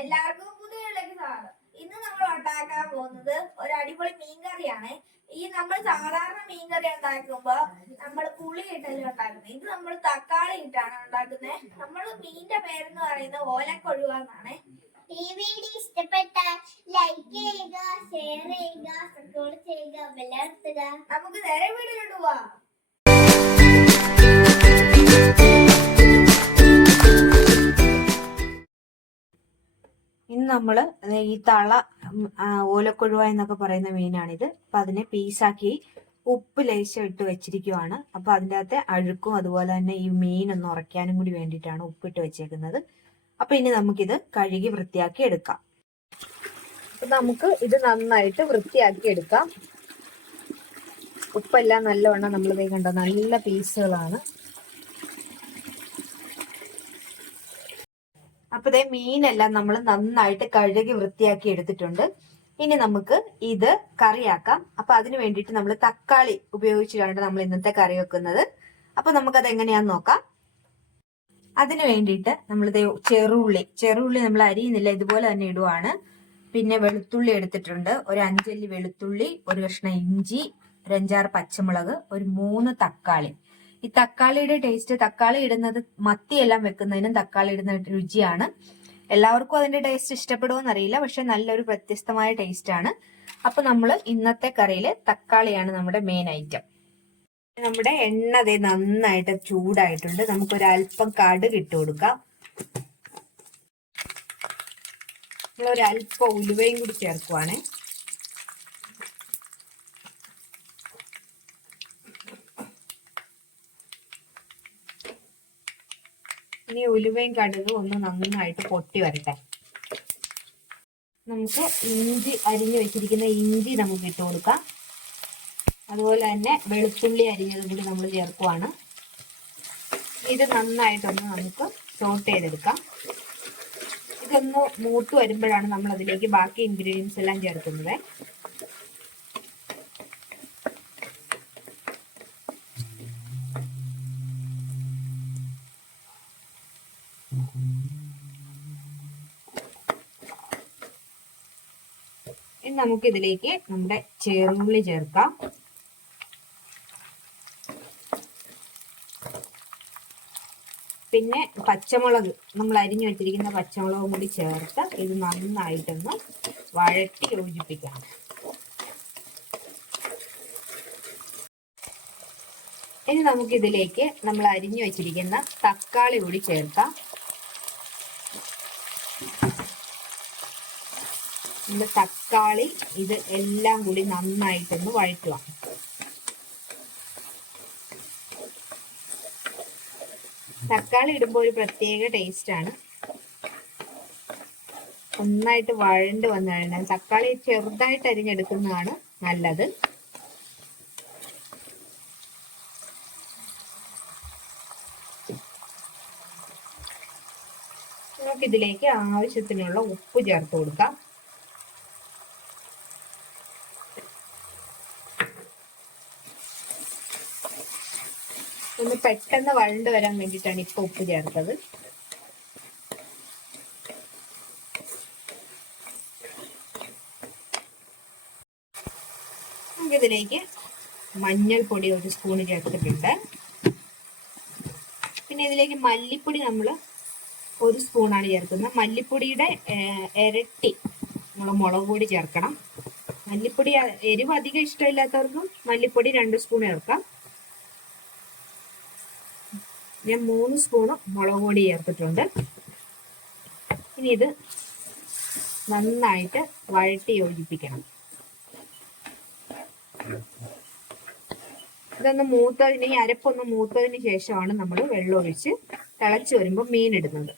എല്ലാവർക്കും പുതിയ സ്വാഗതം. ഇന്ന് നമ്മൾ ഉണ്ടാക്കാൻ പോകുന്നത് ഒരു അടിപൊളി മീൻകറിയാണ്. ഈ നമ്മൾ സാധാരണ മീൻകറി ഉണ്ടാക്കുമ്പോ നമ്മൾ പുളി ഇട്ടല്ലേ ഉണ്ടാക്കുന്നത്? ഇത് നമ്മൾ തക്കാളി ഇട്ടാണ് ഉണ്ടാക്കുന്നത്. നമ്മൾ മീനിന്റെ പേരെന്ന് പറയുന്നത് ഓലക്കൊഴുവ എന്നാണ്. ഈ വീഡിയോ ഇഷ്ടപ്പെട്ടാൽ ലൈക്ക് ചെയ്യുക ഷെയർ ചെയ്യുക സപ്പോർട്ട് ചെയ്യുക ബെല്ലർത്തുക നമുക്ക് നേരെ വീഡിയോ പോവാം. നമ്മൾ ഈ തള ഓലക്കൊഴുവ എന്നൊക്കെ പറയുന്ന മീനാണിത്. അപ്പൊ അതിനെ പീസാക്കി ഉപ്പ് ലേശം ഇട്ട് വെച്ചിരിക്കുവാണ്. അപ്പൊ അതിന്റെ അകത്തെ അഴുക്കും അതുപോലെ തന്നെ ഈ മീൻ ഒന്ന് ഉറയ്ക്കാനും കൂടി വേണ്ടിയിട്ടാണ് ഉപ്പിട്ട് വെച്ചേക്കുന്നത്. അപ്പൊ ഇനി നമുക്കിത് കഴുകി വൃത്തിയാക്കി എടുക്കാം. അപ്പൊ നമുക്ക് ഇത് നന്നായിട്ട് വൃത്തിയാക്കി എടുക്കാം. ഉപ്പെല്ലാം നല്ലവണ്ണം നമ്മൾ കണ്ടോ നല്ല പീസുകളാണ്. അപ്പൊ ഇതേ മീനെല്ലാം നമ്മൾ നന്നായിട്ട് കഴുകി വൃത്തിയാക്കി എടുത്തിട്ടുണ്ട്. ഇനി നമുക്ക് ഇത് കറിയാക്കാം. അപ്പൊ അതിന് വേണ്ടിയിട്ട് നമ്മൾ തക്കാളി ഉപയോഗിച്ചിട്ടാണ് നമ്മൾ ഇന്നത്തെ കറി വെക്കുന്നത്. അപ്പൊ നമുക്കത് എങ്ങനെയാന്ന് നോക്കാം. അതിന് വേണ്ടിയിട്ട് നമ്മൾ ചെറുള്ളി ചെറുള്ളി നമ്മൾ അരിയുന്നില്ല ഇതുപോലെ തന്നെ ഇടുവാണ്. പിന്നെ വെളുത്തുള്ളി എടുത്തിട്ടുണ്ട്. ഒരു അഞ്ചല്ലി വെളുത്തുള്ളി ഒരു കഷ്ണം ഇഞ്ചി ഒരു അഞ്ചാറ് പച്ചമുളക് ഒരു മൂന്ന് തക്കാളി. ഈ തക്കാളിയുടെ ടേസ്റ്റ് തക്കാളി ഇടുന്നത് മത്തിയെല്ലാം വെക്കുന്നതിനും തക്കാളി ഇടുന്ന രുചിയാണ്. എല്ലാവർക്കും അതിന്റെ ടേസ്റ്റ് ഇഷ്ടപ്പെടുമോ അറിയില്ല പക്ഷെ നല്ലൊരു വ്യത്യസ്തമായ ടേസ്റ്റ് ആണ്. അപ്പൊ നമ്മൾ ഇന്നത്തെ കറിയിൽ തക്കാളിയാണ് നമ്മുടെ മെയിൻ ഐറ്റം നമ്മുടെ എണ്ണ ദേ നന്നായിട്ട് ചൂടായിട്ടുണ്ട്. നമുക്കൊരു അല്പം കടുക് ഇട്ട് കൊടുക്കാം. നമ്മളൊരല്പം ഉലുവയും കൂടി ചേർക്കുവാണേ. ഇനി ഉലുവയും കടുകും ഒന്ന് നന്നായിട്ട് പൊട്ടി വരട്ടെ. നമുക്ക് ഇഞ്ചി അരിഞ്ഞു വെച്ചിരിക്കുന്ന ഇഞ്ചി നമുക്ക് ഇട്ട് കൊടുക്കാം. അതുപോലെ തന്നെ വെളുത്തുള്ളി അരിഞ്ഞതും കൂടി നമ്മൾ ചേർക്കുവാണ്. ഇത് നന്നായിട്ടൊന്ന് നമുക്ക് സോട്ട് ചെയ്തെടുക്കാം. ഇതൊന്ന് മൂട്ട് വരുമ്പോഴാണ് നമ്മൾ അതിലേക്ക് ബാക്കി ഇൻഗ്രീഡിയൻസ് എല്ലാം ചേർക്കുന്നത്. ഇനി നമുക്ക് ഇതിലേക്ക് നമ്മുടെ ചെറുള്ളി ചേർക്കാം. പിന്നെ പച്ചമുളക് നമ്മൾ അരിഞ്ഞു വെച്ചിരിക്കുന്ന പച്ചമുളകും കൂടി ചേർത്ത് ഇത് നന്നായിട്ടൊന്ന് വഴറ്റി യോജിപ്പിക്കാം. ഇനി നമുക്കിതിലേക്ക് നമ്മൾ അരിഞ്ഞു വെച്ചിരിക്കുന്ന തക്കാളി കൂടി ചേർക്കാം. നമ്മുടെ തക്കാളി ഇത് എല്ലാം കൂടി നന്നായിട്ടൊന്ന് വഴറ്റുക. തക്കാളി ഇടുമ്പോൾ ഒരു പ്രത്യേക ടേസ്റ്റ് ആണ്. നന്നായിട്ട് വഴണ്ട് വന്നു കഴിഞ്ഞാൽ തക്കാളി ചെറുതായിട്ട് അരിഞ്ഞെടുക്കുന്നതാണ് നല്ലത്. നമുക്കിതിലേക്ക് ആവശ്യത്തിനുള്ള ഉപ്പ് ചേർത്ത് കൊടുക്കാം. ഒന്ന് പെട്ടെന്ന് വഴണ്ട് വരാൻ വേണ്ടിയിട്ടാണ് ഇപ്പൊ ഉപ്പ് ചേർത്തത്. നമുക്കിതിലേക്ക് മഞ്ഞൾപ്പൊടി ഒരു സ്പൂൺ ചേർത്തിട്ടുണ്ട്. പിന്നെ ഇതിലേക്ക് മല്ലിപ്പൊടി നമ്മൾ ഒരു സ്പൂണാണ് ചേർക്കുന്നത്. മല്ലിപ്പൊടിയുടെ ഇരട്ടി നമ്മൾ മുളക് പൊടി ചേർക്കണം. മല്ലിപ്പൊടി എരിവ് അധികം ഇഷ്ടമില്ലാത്തവർക്കും മല്ലിപ്പൊടി രണ്ട് സ്പൂൺ ചേർക്കാം. ഞാൻ മൂന്ന് സ്പൂണ് മുളക് പൊടി ചേർത്തിട്ടുണ്ട്. ഇനി ഇത് നന്നായിട്ട് വഴട്ടി യോജിപ്പിക്കണം. ഇതൊന്ന് മൂത്തതിന് ഈ അരപ്പൊന്ന് മൂത്തതിന് ശേഷമാണ് നമ്മൾ വെള്ളമൊഴിച്ച് തിളച്ച് വരുമ്പോൾ മീൻ ഇടുന്നത്.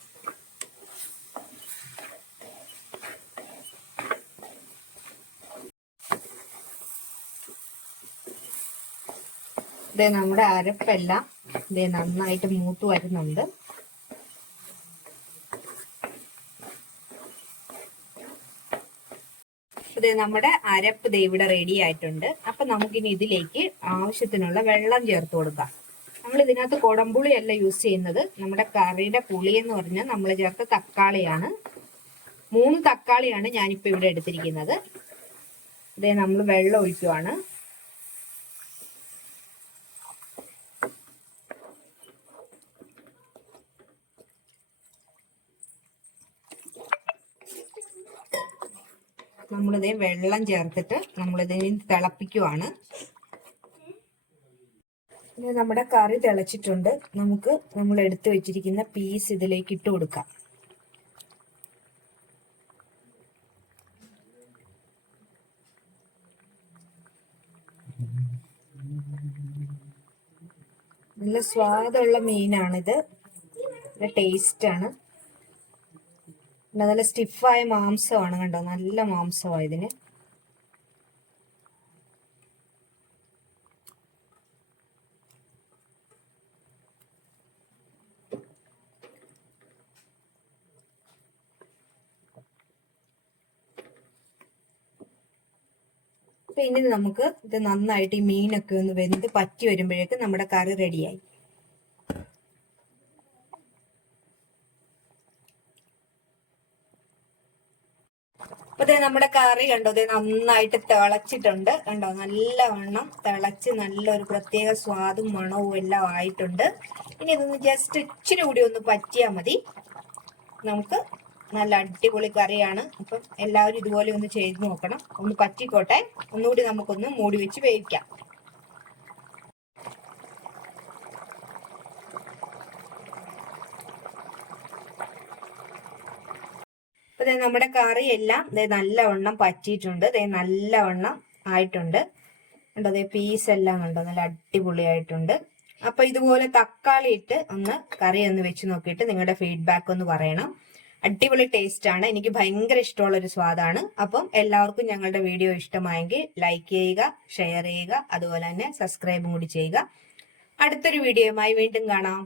നമ്മുടെ അരപ്പെല്ലാം ഇതേ നന്നായിട്ട് മൂത്ത് വരുന്നുണ്ട്. ഇതേ നമ്മുടെ അരപ്പ് ദേ ഇവിടെ റെഡി ആയിട്ടുണ്ട്. അപ്പൊ നമുക്കിനി ഇതിലേക്ക് ആവശ്യത്തിനുള്ള വെള്ളം ചേർത്ത് കൊടുക്കാം. നമ്മൾ ഇതിനകത്ത് കുടംപുളി അല്ല യൂസ് ചെയ്യുന്നത്. നമ്മുടെ കറിയുടെ പുളി എന്ന് പറഞ്ഞാൽ നമ്മൾ ചേർത്ത തക്കാളിയാണ്. മൂന്ന് തക്കാളിയാണ് ഞാനിപ്പോ ഇവിടെ എടുത്തിരിക്കുന്നത്. ഇതേ നമ്മൾ വെള്ളം ഒഴിക്കുവാണ്. നമ്മളിതേ വെള്ളം ചേർത്തിട്ട് നമ്മളിതിന് തിളപ്പിക്കുവാണ്. ഇനി നമ്മുടെ കറി തിളച്ചിട്ടുണ്ട്. നമുക്ക് നമ്മൾ എടുത്തു വെച്ചിരിക്കുന്ന പീസ് ഇതിലേക്ക് ഇട്ട് കൊടുക്കാം. നല്ല സ്വാദുള്ള മീനാണിത്. നല്ല ടേസ്റ്റ് പിന്നെ നല്ല സ്റ്റിഫായ മാംസമാണ് കണ്ടോ? നല്ല മാംസമാണ് ഇതിന്. ഇനി നമുക്ക് ഇത് നന്നായിട്ട് ഈ മീനൊക്കെ ഒന്ന് വെന്ത് പറ്റി വരുമ്പോഴേക്കും നമ്മുടെ കറി റെഡിയായി അപ്പൊ ഇതേ നമ്മുടെ കറി കണ്ടോ? ദേ നന്നായിട്ട് തിളച്ചിട്ടുണ്ട്. കണ്ടോ? നല്ല വണ്ണം തിളച്ച് നല്ലൊരു പ്രത്യേക സ്വാദും മണവും എല്ലാം ആയിട്ടുണ്ട്. ഇനി ഇതൊന്ന് ജസ്റ്റ് ഇച്ചിരി കൂടി ഒന്ന് പറ്റിയാൽ മതി. നമുക്ക് നല്ല അടിപൊളി കറിയാണ്. അപ്പം എല്ലാവരും ഇതുപോലെ ഒന്ന് ചെയ്ത് നോക്കണം. ഒന്ന് പറ്റിക്കോട്ടെ. ഒന്നുകൂടി നമുക്കൊന്ന് മൂടി വെച്ച് വേവിക്കാം. ദേ നമ്മുടെ കറിയെല്ലാം ദേ നല്ലവണ്ണം പറ്റിയിട്ടുണ്ട്. ദേ നല്ലവണ്ണം ആയിട്ടുണ്ട്. കണ്ടോ ദേ പീസ് എല്ലാം കണ്ടോ നല്ല അടിപൊളിയായിട്ടുണ്ട്. അപ്പൊ ഇതുപോലെ തക്കാളി ഇട്ട് ഒന്ന് കറി ഒന്ന് വെച്ച് നോക്കിയിട്ട് നിങ്ങളുടെ ഫീഡ്ബാക്ക് ഒന്ന് പറയണം. അടിപൊളി ടേസ്റ്റ് ആണ്. എനിക്ക് ഭയങ്കര ഇഷ്ടമുള്ള ഒരു സ്വാദാണ്. അപ്പം എല്ലാവർക്കും ഞങ്ങളുടെ വീഡിയോ ഇഷ്ടമായെങ്കിൽ ലൈക്ക് ചെയ്യുക ഷെയർ ചെയ്യുക അതുപോലെ തന്നെ സബ്സ്ക്രൈബും കൂടി ചെയ്യുക. അടുത്തൊരു വീഡിയോയുമായി വീണ്ടും കാണാം.